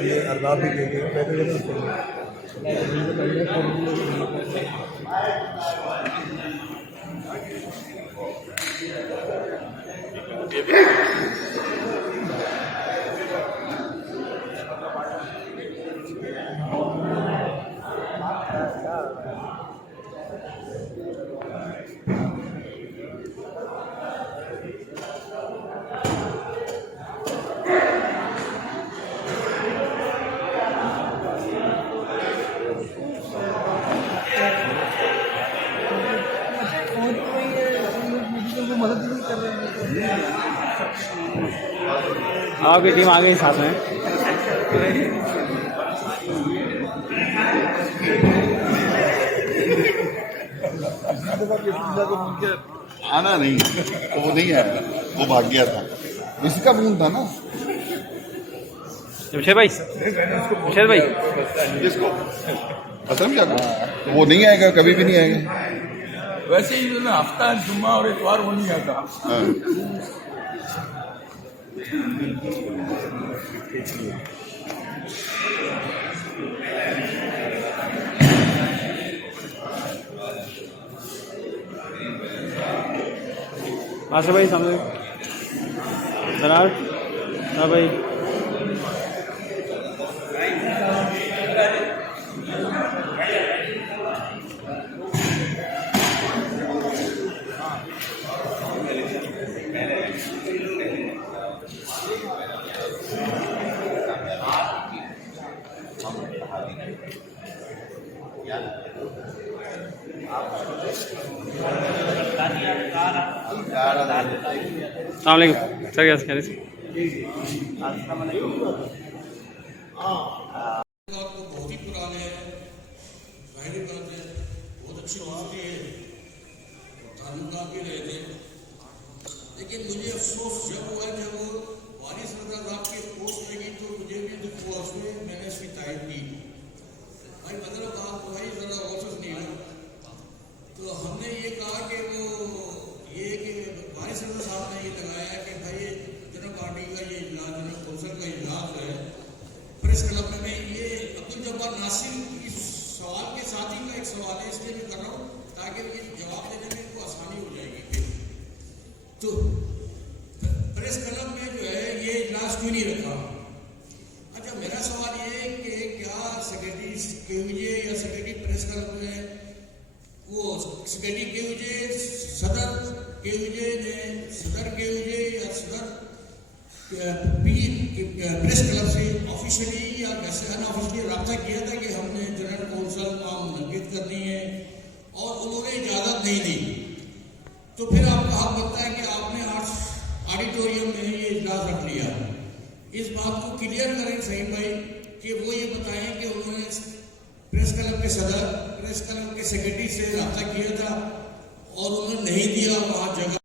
ये अल्लाह भी दे आपकी टीम आ गई साथ में। आना नहीं, वो नहीं आया, वो भाग गया था, इसका मून था ना। विशेष भाई, किसको पता नहीं क्या, वो नहीं आएगा, कभी भी नहीं आएगा। वैसे ही ना हफ्ता जुम्मा और इतवार वो नहीं आता। मास्टर भाई सामने दरार। हाँ भाई सर क्या कह रहे थे? बहुत ही पुराने हैं, जाहिर बात है, बहुत अच्छी बात है, ताल्लुकात भी रहे थे। लेकिन मुझे अफसोस जब हुआ जब वारिस रजा साहब की पोस्ट लगी तो मुझे भी दुख हुआ, उसमें मैंने इसकी तारीफ की। भाई मतलब आप भाई ज़रा ऑफिस नहीं है, तो हमने ये कहा कि वो ये कि वारिस रजा साहब ने ये लगाया कि भाई जनरल पार्टी का ये इजलास, जनरल कौंसिल का इजलास है प्रेस क्लब में। ये अब्दुल जब्बार नासिर इस सवाल के साथ ही का एक सवाल है, इसलिए मैं कर रहा हूँ ताकि ये जवाब देने में इनको आसानी हो जाएगी। तो प्रेस क्लब में जो है ये इजलास क्यों नहीं रखा? अच्छा, मेरा सवाल ये है कि क्या सेक्रेटरी केयूजे या सेक्रेटरी प्रेस क्लब में वो सेक्रेटरी केयूजे, सदर केयूजे ने, सदर केयूजे या सदर प्रेस क्लब से ऑफिशियली या वैसे अनऑफिशियली रब्ता किया था कि हमने जनरल कौंसिल का मुनक्किद करनी है, और उन्होंने इजाज़त नहीं दी। तो फिर आपका हक बनता है कि आपने ऑडिटोरियम में ये इजलास रख लिया। इस बात को क्लियर करें सही भाई कि वो ये बताएं कि उन्होंने प्रेस क्लब के सदर, प्रेस क्लब के सेक्रेटरी से रब्ता किया था और उन्होंने नहीं दिया वहाँ जगह।